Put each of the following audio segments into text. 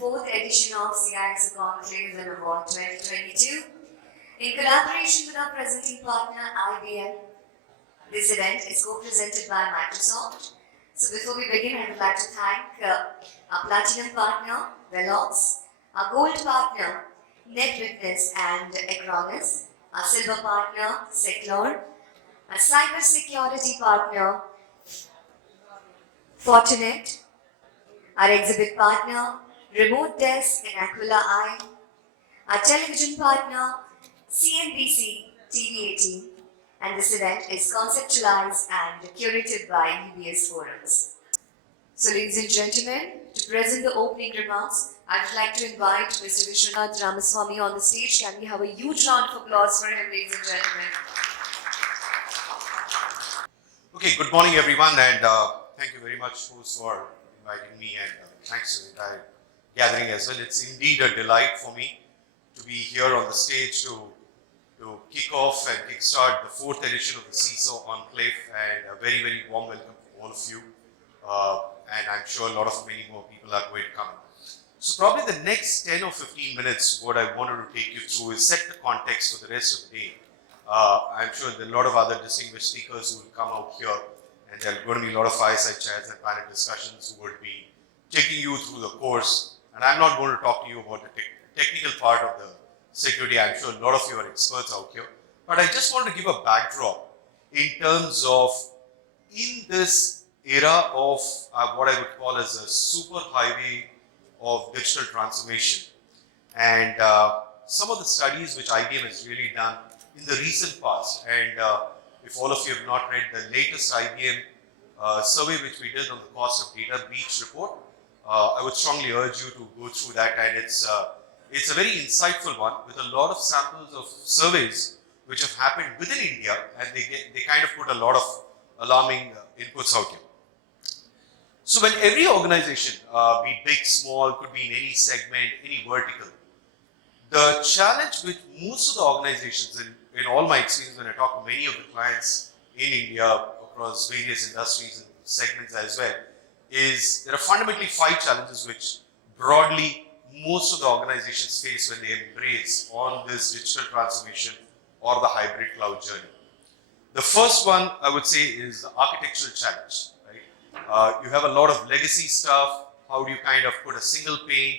4th edition of CISO Conclave Awards 2022 in collaboration with our presenting partner IBM. This event is co-presented by Microsoft. So before we begin, I would like to thank our platinum partner, Velox, our gold partner, NetWitness and Acronis, our silver partner, Seclor, our cyber security partner, Fortinet, our exhibit partner, Remote Desk and Aquila Eye, our television partner, CNBC TV18, and this event is conceptualized and curated by UBS Forums. So ladies and gentlemen, to present the opening remarks, I would like to invite Mr. Viswanath Ramaswamy on the stage. Can we have a huge round of applause for him, ladies and gentlemen? Okay, good morning everyone, and thank you very much for inviting me, and thanks to the entire gathering as well. It's indeed a delight for me to be here on the stage to kick off and kickstart the 4th edition of the CISO Conclave, and a very, very warm welcome to all of you. And I'm sure many more people are going to come. So probably the next 10 or 15 minutes, what I wanted to take you through is set the context for the rest of the day. I'm sure there are a lot of other distinguished speakers who will come out here, and there are going to be a lot of fireside chats and panel discussions who will be taking you through the course. And I'm not going to talk to you about the technical part of the security. I'm sure a lot of you are experts out here. But I just want to give a backdrop in terms of, in this era of what I would call as a super highway of digital transformation, and some of the studies which IBM has really done in the recent past, and if all of you have not read the latest IBM survey which we did on the cost of data breach report, I would strongly urge you to go through that, and it's a very insightful one with a lot of samples of surveys which have happened within India, and they kind of put a lot of alarming inputs out here. So when every organization, be big, small, could be in any segment, any vertical, the challenge with most of the organizations, in all my experience when I talk to many of the clients in India across various industries and segments as well, is there are fundamentally 5 challenges which broadly most of the organizations face when they embrace on this digital transformation or the hybrid cloud journey. The first one I would say is the architectural challenge. You have a lot of legacy stuff. How do you kind of put a single pane,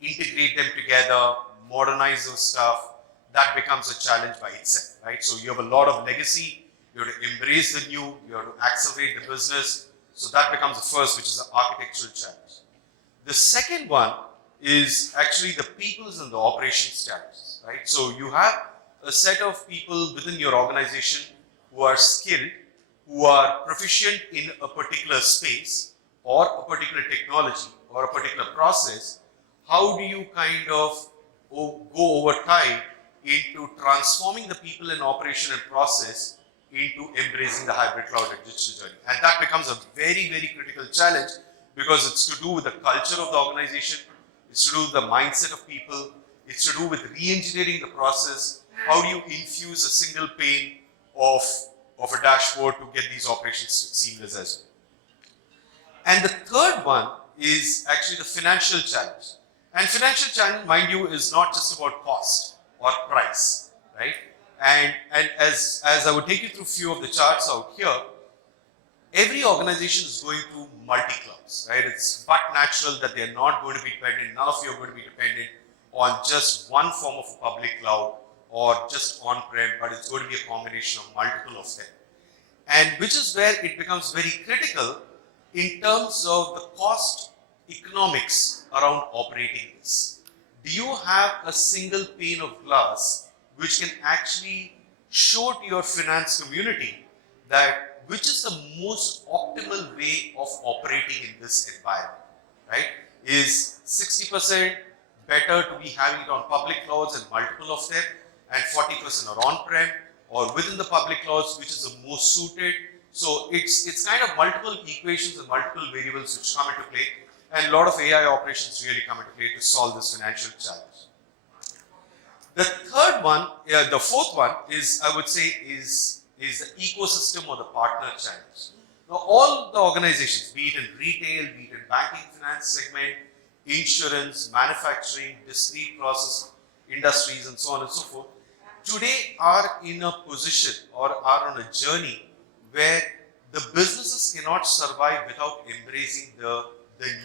integrate them together, modernize those stuff? That becomes a challenge by itself, right? So you have a lot of legacy, you have to embrace the new, you have to accelerate the business. So that becomes the first, which is the architectural challenge. The second one is actually the people's and the operations challenges, right? So you have a set of people within your organization who are skilled, who are proficient in a particular space or a particular technology or a particular process. How do you kind of go over time into transforming the people in operation and process into embracing the hybrid cloud and digital journey? And that becomes a very, very critical challenge, because it's to do with the culture of the organization, it's to do with the mindset of people, it's to do with re-engineering the process. How do you infuse a single pane of a dashboard to get these operations seamless as well? And the third one is actually the financial challenge. And financial challenge, mind you, is not just about cost or price, right? And as I would take you through a few of the charts out here, every organization is going through multi-clouds, right? It's but natural that they're not going to be dependent, none of you are going to be dependent on just one form of public cloud or just on-prem, but it's going to be a combination of multiple of them. And which is where it becomes very critical in terms of the cost economics around operating this. Do you have a single pane of glass which can actually show to your finance community that which is the most optimal way of operating in this environment, right? Is 60% better to be having it on public clouds and multiple of them, and 40% are on-prem, or within the public clouds, which is the most suited? So it's kind of multiple equations and multiple variables which come into play, and a lot of AI operations really come into play to solve this financial challenge. The third one, the fourth one is, I would say, is the ecosystem or the partner challenge. Now, all the organizations, be it in retail, be it in banking, finance segment, insurance, manufacturing, discrete process industries, and so on and so forth, today are in a position or are on a journey where the businesses cannot survive without embracing the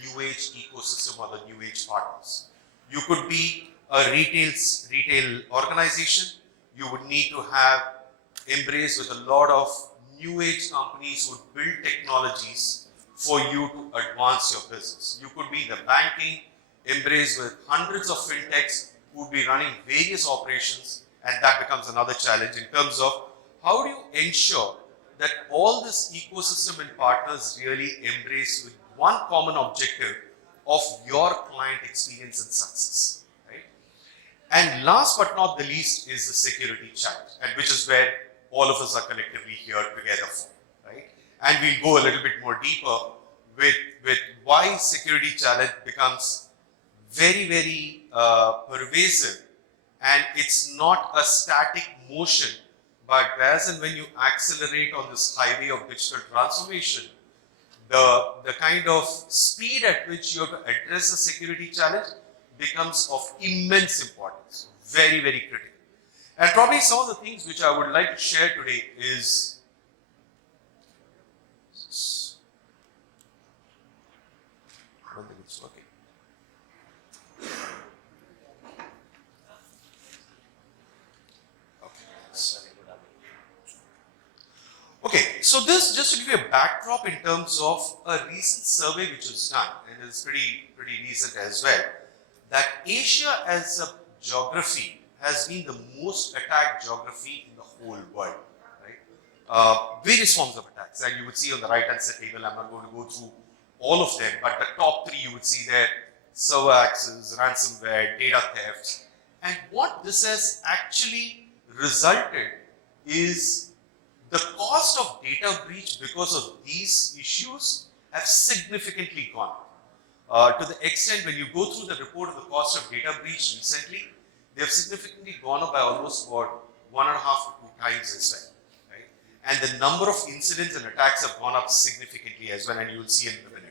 new age ecosystem or the new age partners. You could be a retail organization. You would need to have embrace with a lot of new age companies who would build technologies for you to advance your business. You could be in the banking, embrace with hundreds of fintechs who would be running various operations, and that becomes another challenge in terms of how do you ensure that all this ecosystem and partners really embrace with one common objective of your client experience and success, right? And last but not the least is the security challenge, and which is where all of us are collectively here together for, right? And we'll go a little bit more deeper with why security challenge becomes very, very pervasive, and it's not a static motion, but as and when you accelerate on this highway of digital transformation, the kind of speed at which you have to address the security challenge becomes of immense importance, very, very critical. And probably some of the things which I would like to share today is I don't think it's working. Okay, so this, just to give you a backdrop in terms of a recent survey which was done, and it's pretty recent as well, that Asia as a geography has been the most attacked geography in the whole world, right? Various forms of attacks, and you would see on the right hand side table, I'm not going to go through all of them, but the top three you would see there: server access, ransomware, data theft. And what this has actually resulted is the cost of data breach because of these issues have significantly gone up. To the extent when you go through the report of the cost of data breach recently, they have significantly gone up by almost about 1.5 to 2 times as well, right? And the number of incidents and attacks have gone up significantly as well, and you will see in a minute.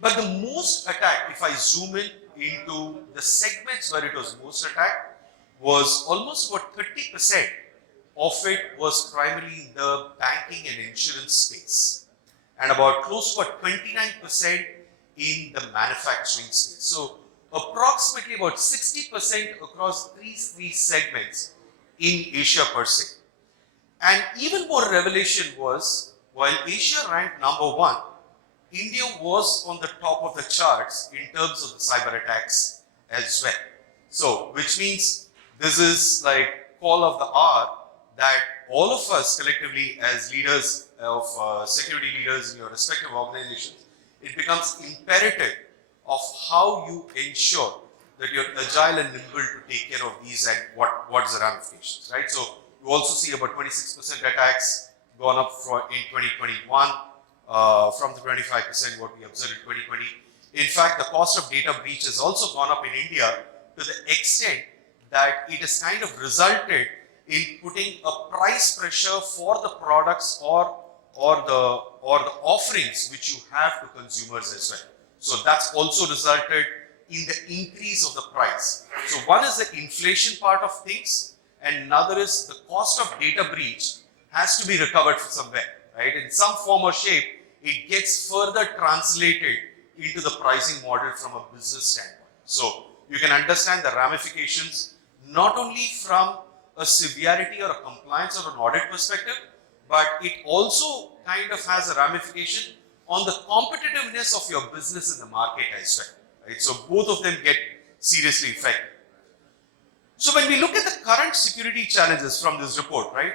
But the most attacked, if I zoom in into the segments where it was most attacked, was almost about 30% of it was primarily in the banking and insurance space, and about close to about 29% in the manufacturing space. So approximately about 60% across these 3 segments in Asia per se. And even more revelation was, while Asia ranked #1, India was on the top of the charts in terms of the cyber attacks as well. So, which means this is like call of the hour that all of us collectively as leaders of security leaders in your respective organizations, it becomes imperative of how you ensure that you're agile and nimble to take care of these and what's the ramifications, right? So you also see about 26% attacks gone up in 2021 from the 25% what we observed in 2020. In fact, the cost of data breach has also gone up in India to the extent that it has kind of resulted in putting a price pressure for the products or the offerings which you have to consumers as well. So that's also resulted in the increase of the price. So one is the inflation part of things, and another is the cost of data breach has to be recovered from somewhere, right? In some form or shape, it gets further translated into the pricing model from a business standpoint. So you can understand the ramifications not only from a severity or a compliance or an audit perspective, but it also kind of has a ramification on the competitiveness of your business in the market as well, right? So both of them get seriously affected. So when we look at the current security challenges from this report, right,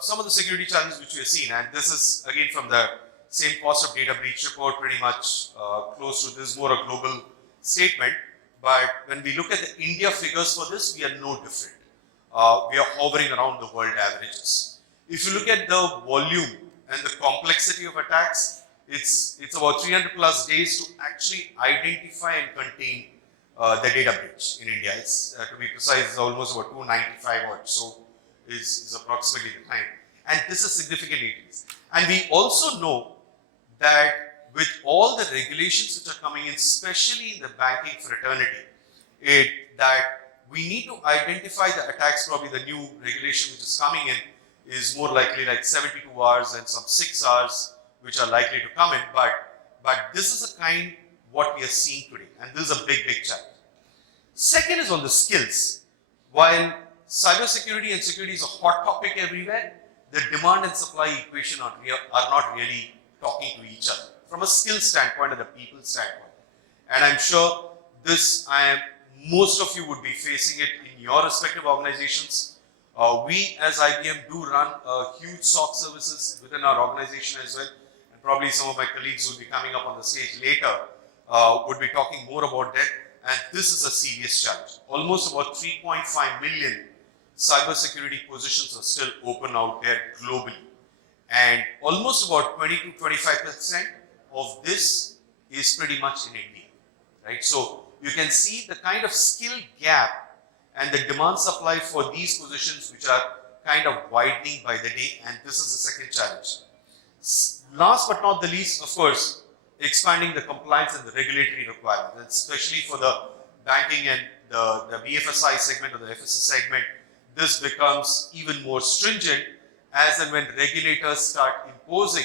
some of the security challenges which we have seen, and this is again from the same cost of data breach report, pretty much close to this, more a global statement. But when we look at the India figures for this, we are no different. We are hovering around the world averages. If you look at the volume and the complexity of attacks, it's about 300 plus days to actually identify and contain the data breach in India. It's, to be precise, it's almost about 295 or so is approximately the time. And this is significantly increased. And we also know that with all the regulations which are coming in, especially in the banking fraternity, that we need to identify the attacks. Probably the new regulation which is coming in is more likely like 72 hours and some 6 hours which are likely to come in, but this is a kind what we are seeing today, and this is a big challenge. Second is on the skills. While cybersecurity and security is a hot topic everywhere, the demand and supply equation are not really talking to each other from a skill standpoint and the people standpoint. And I'm sure most of you would be facing it in your respective organizations. We as IBM do run huge SOC services within our organization as well. And probably some of my colleagues will be coming up on the stage later, would be talking more about that. And this is a serious challenge. Almost about 3.5 million cybersecurity positions are still open out there globally. And almost about 20 to 25% of this is pretty much in India, right? So you can see the kind of skill gap and the demand supply for these positions which are kind of widening by the day, and this is the second challenge. Last but not the least, of course, expanding the compliance and the regulatory requirements, especially for the banking and the BFSI segment or the FSS segment. This becomes even more stringent as and when regulators start imposing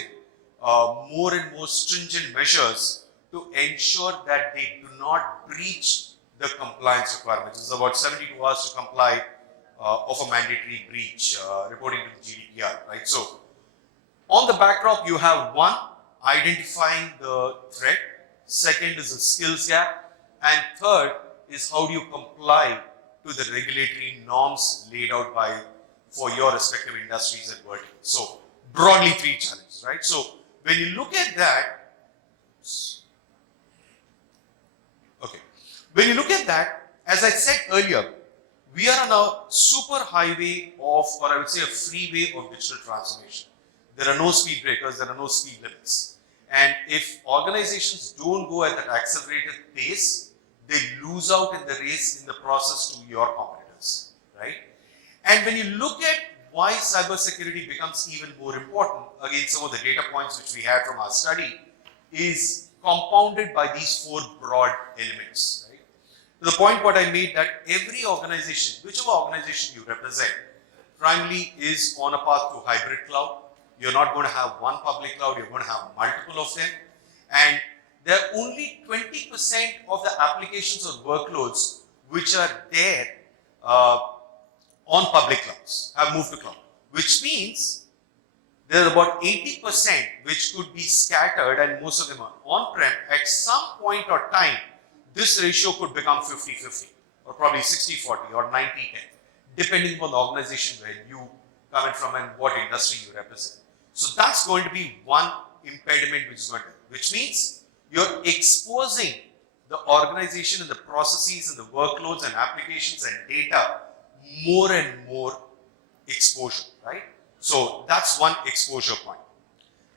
more and more stringent measures to ensure that they do not breach the compliance requirements. It's about 72 hours to comply of a mandatory breach reporting to the GDPR, right? So on the backdrop, you have one, identifying the threat. Second is the skills gap. And third is how do you comply to the regulatory norms laid out for your respective industries and verticals. So broadly 3 challenges, right? So when you look at that, when you look at that, as I said earlier, we are on a super highway of, or I would say a freeway of digital transformation. There are no speed breakers, there are no speed limits. And if organizations don't go at that accelerated pace, they lose out in the race in the process to your competitors, right? And when you look at why cybersecurity becomes even more important, again, some of the data points which we had from our study is compounded by these 4 broad elements, right? To the point what I made that every organization, whichever organization you represent, primarily is on a path to hybrid cloud. You're not going to have one public cloud, you're going to have multiple of them. And there are only 20% of the applications or workloads which are there on public clouds have moved to cloud, which means there are about 80% which could be scattered, and most of them are on-prem. At some point or time, this ratio could become 50-50 or probably 60-40 or 90-10, depending on the organization where you come in from and what industry you represent. So that's going to be one impediment which means you're exposing the organization and the processes and the workloads and applications and data more and more exposure, right? So that's one exposure point.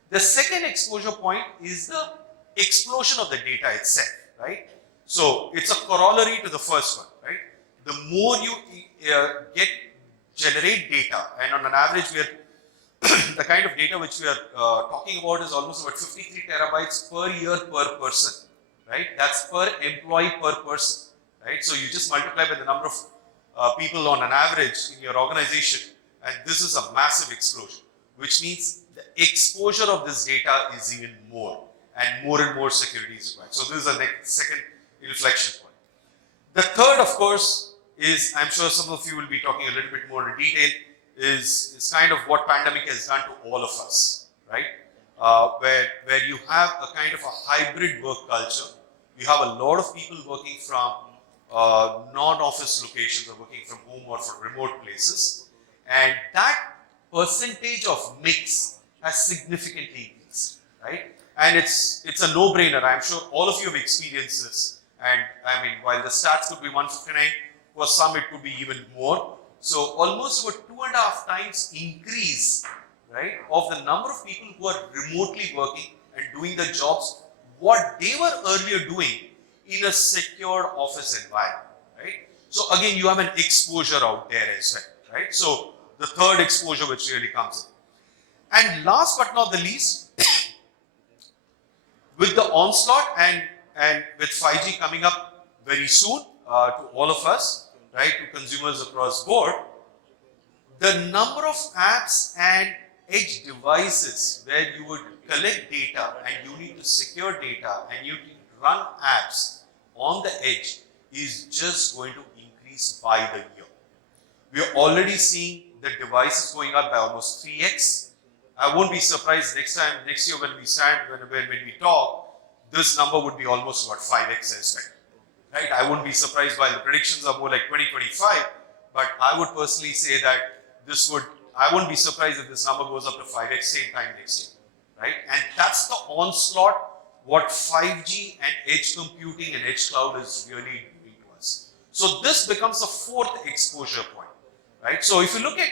The second exposure point is the explosion of the data itself, right? So it's a corollary to the first one, right? The more you generate data, and on an average we are the kind of data which we are talking about is almost about 53 terabytes per year per person, right? That's per employee per person, right? So you just multiply by the number of people on an average in your organization, and this is a massive explosion, which means the exposure of this data is even more, and more security is required. So this is the second inflection point. The third, of course, is, I'm sure some of you will be talking a little bit more in detail, is kind of what pandemic has done to all of us, right? Where you have a kind of a hybrid work culture. You have a lot of people working from non-office locations or working from home or from remote places. And that percentage of mix has significantly increased, right? And it's a no-brainer. I'm sure all of you have experienced this. And I mean, while the stats could be 159, for some it could be even more. So almost about 2.5 times increase, right, of the number of people who are remotely working and doing the jobs what they were earlier doing in a secured office environment, right? So again, you have an exposure out there as well, right? So the third exposure which really comes in. And last but not the least, With the onslaught and with 5G coming up very soon to all of us, right, to consumers across board, the number of apps and edge devices where you would collect data and you need to secure data and you need to run apps on the edge is just going to increase by the year. We are already seeing the devices going up by almost 3x. I won't be surprised next year when we talk, this number would be almost about 5x as well. Right? I wouldn't be surprised while the predictions are more like 2025, but I would personally say that I wouldn't be surprised if this number goes up to 5x same time next year. Right? And that's the onslaught what 5G and edge computing and edge cloud is really doing to us. So this becomes the fourth exposure point. Right? So if you look at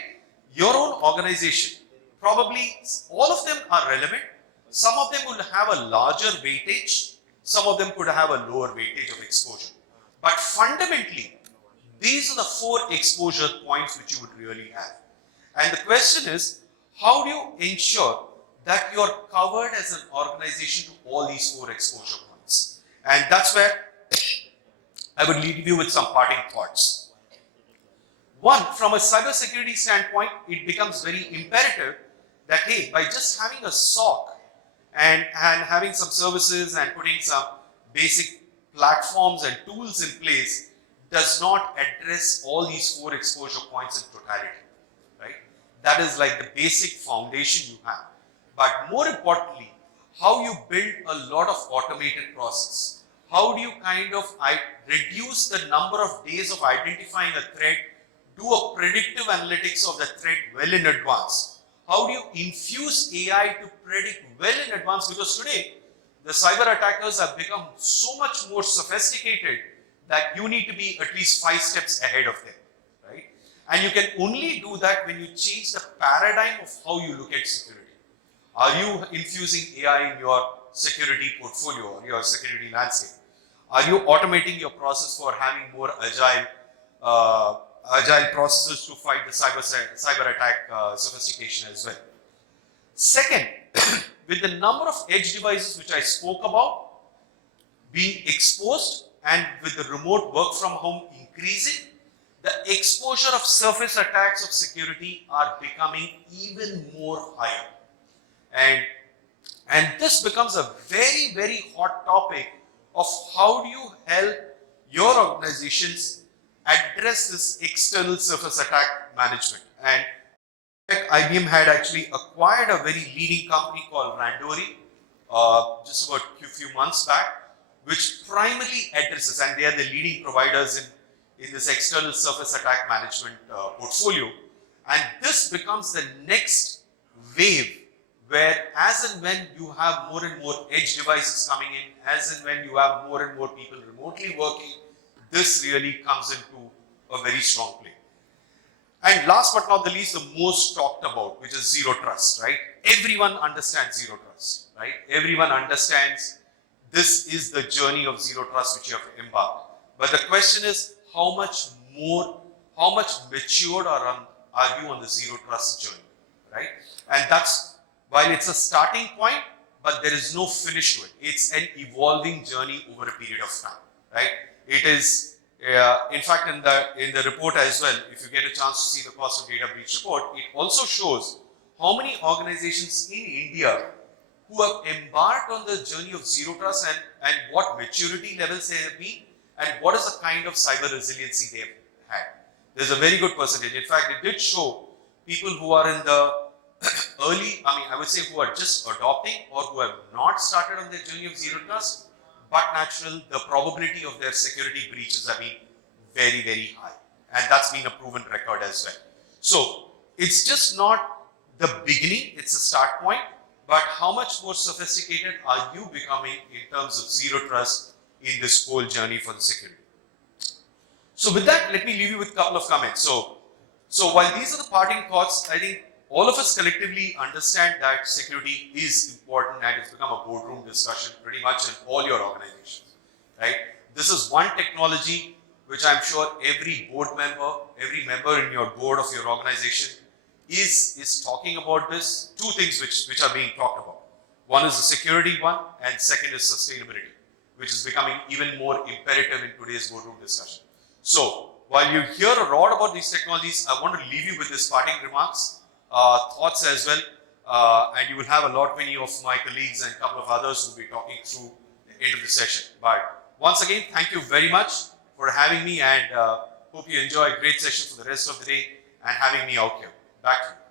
your own organization, probably all of them are relevant. Some of them will have a larger weightage. Some of them could have a lower weightage of exposure. But fundamentally, these are the four exposure points which you would really have. And the question is, how do you ensure that you are covered as an organization to all these four exposure points? And that's where I would leave you with some parting thoughts. One, from a cybersecurity standpoint, it becomes very imperative that, hey, by just having a SOC and having some services and putting some basic platforms and tools in place does not address all these four exposure points in totality, right? That is like the basic foundation you have. But more importantly, how you build a lot of automated process. How do you kind of reduce the number of days of identifying a threat, do a predictive analytics of the threat well in advance? How do you infuse AI to predict well in advance? Because today, the cyber attackers have become so much more sophisticated that you need to be at least 5 steps ahead of them, right? And you can only do that when you change the paradigm of how you look at security. Are you infusing AI in your security portfolio or your security landscape? Are you automating your process for having more agile processes to fight the cyber attack sophistication as well? Second, with the number of edge devices which I spoke about being exposed and with the remote work from home increasing, the exposure of surface attacks of security are becoming even more higher. And this becomes a very, very hot topic of how do you help your organizations address this external surface attack management. And IBM had actually acquired a very leading company called Randori just about a few months back, which primarily addresses, and they are the leading providers in this external surface attack management portfolio. And this becomes the next wave where as and when you have more and more edge devices coming in, as and when you have more and more people remotely working, this really comes into a very strong play. And last but not the least, the most talked about, which is zero trust, right? Everyone understands zero trust, right? Everyone understands this is the journey of zero trust which you have to embark. But the question is, how much matured are you on the zero trust journey, right? And that's, while it's a starting point, but there is no finish to it. It's an evolving journey over a period of time, right? It is, in fact, in the report as well, if you get a chance to see the cost of data breach report, it also shows how many organizations in India who have embarked on the journey of zero trust and what maturity levels they have been and what is the kind of cyber resiliency they have had. There's a very good percentage. In fact, it did show people who are in the early, I would say who are just adopting or who have not started on their journey of zero trust, but the probability of their security breaches have been very, very high. And that's been a proven record as well. So it's just not the beginning, it's a start point, but how much more sophisticated are you becoming in terms of zero trust in this whole journey for the security? So with that, let me leave you with a couple of comments. So while these are the parting thoughts, I think all of us collectively understand that security is important and it's become a boardroom discussion pretty much in all your organizations, right? This is one technology which I'm sure every board member, every member in your board of your organization is talking about this. Two things which are being talked about. One is the security one, and second is sustainability, which is becoming even more imperative in today's boardroom discussion. So, while you hear a lot about these technologies, I want to leave you with this parting remarks, thoughts as well, and you will have a lot many of my colleagues and a couple of others who will be talking through the end of the session. But once again, thank you very much for having me, and hope you enjoy a great session for the rest of the day and having me out here. Back to you.